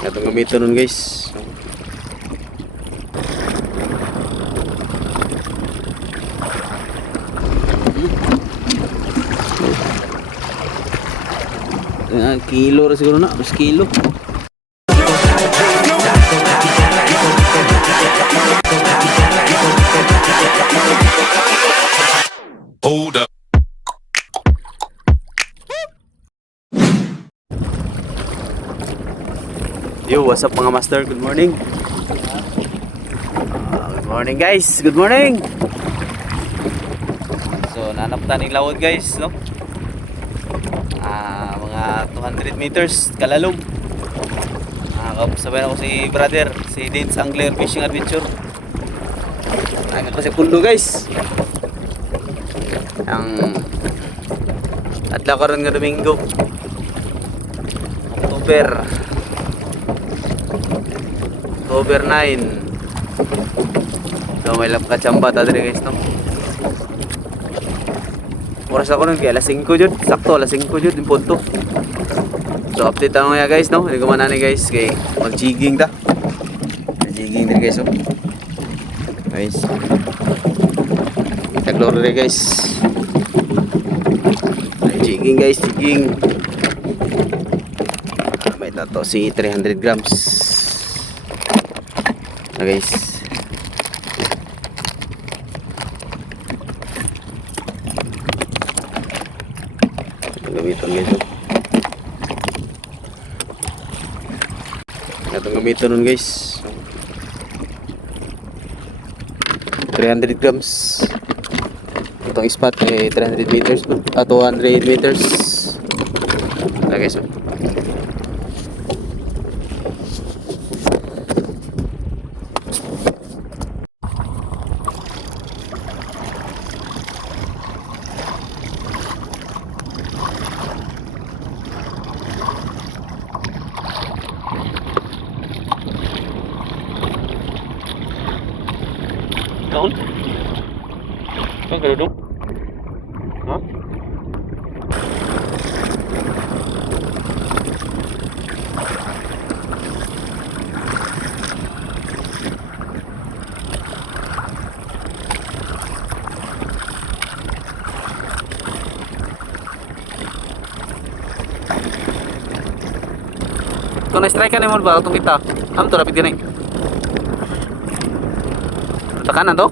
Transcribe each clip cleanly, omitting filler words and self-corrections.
Katong gamiton nun guys. Kilo ra siguro na, mas kilo. Hold up. Yo, what's up mga master? Good morning. Good morning guys. Good morning. So, nanap taning lawod guys, no? Mga 200 meters kalalom. Sabay ako si brother, si Dins Angler Fishing Adventure. Nakikita ko si Pundo guys. Ang adlaw karon nga Domingo. October 9. So may lap kachamba ta diri guys, no. Oras ako nung kaya alas 5 jud, sakto alas 5 jud yung punto. So update ako nga guys, no. Hindi ko manani guys kay mag-jigging ta. Mag-jigging diri guys, oh. Guys. Tagloro diri guys. Jigging guys, jigging. May tato si 300 grams. Na guys. Gamiton guys, oh. Itong gamiton nun guys. 300 grams. Itong spot ay 300 meters, 200 meters. Na guys, oh. Kaon? Kaon ka duduk? Ha? Kung na-strike ka naman ba itong kita? Ano ito? Rapid ka na eh. Sa kanan to?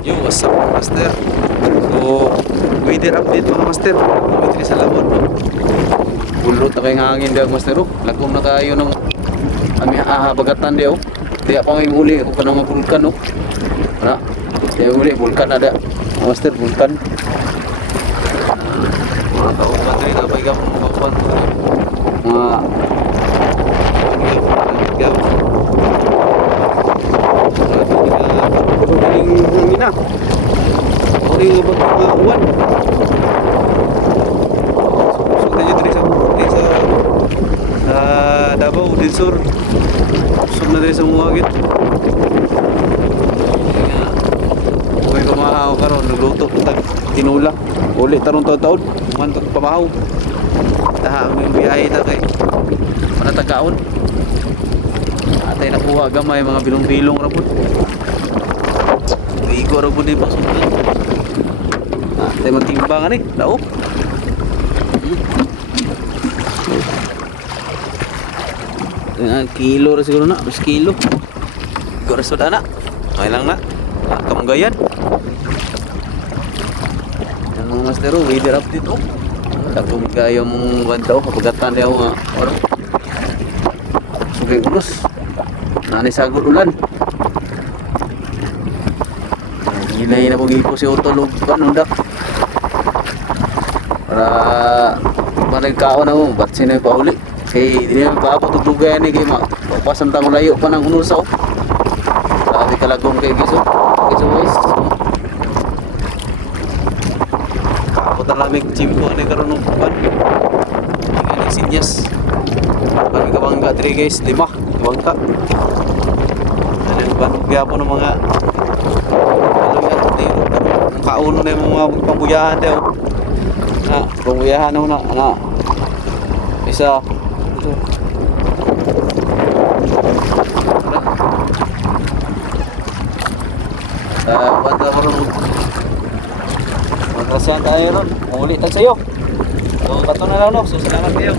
Yo, what's up master? So, weather update mga master. Weather sa labon. Bulot na kayo ng hangin daw master. Lagom na kayo ng bagatan daw. Kaya pa may huli ako pa ng mga vulkan. Wala. Kaya huli, vulkan ada. Master, vulkan. Mga taon ba rin na paiga mo mga pan. Mga hangin na. Oring uwan. Susok na dyan sa Davao, Dinsur. Susok na dyan sa mga agit. Huwag kumahaw karon, nagluto, tinula. Uli tarong taon-taon, mantok pamahaw. Taha, may biyahe na kay panatagaon. Atay nakuha gamay mga bilong-bilong rapod. Igo rapod di pasok. Atay magtimbangan eh, lao. Kilo ra siguro na, mas kilo. Siguro sudah na. Okay lang na. Kamagayan. Yan mga master, weather update oh. Takong kayo mong bantaw, kapagatan niya mga oras. Sugay ulos. Nanisagod ulan. Hilay na pag-ipo si Otto Panundak. Para managkaon ako, ba't sino yung pauli? Kaya hindi naman paabot ang lugayan ni kaya mapasantang layo pa ng unusaw. Grabe kalagong kay Giso. Giso guys. Kapot ang lamig chimpo ano yung karoon ng buwan. Hindi ka nagsinyas. Pag ikabangga 3 guys, 5. Ibangka. Ano yung banugya po ng mga ang kauno na yung mga pangbuyahan daw. Pumuyahan na na. Isa. Wala ko rin. Matrasahan tayo ron. Ulit tayo sa'yo. So, kato na lang no. So, salamat kayo.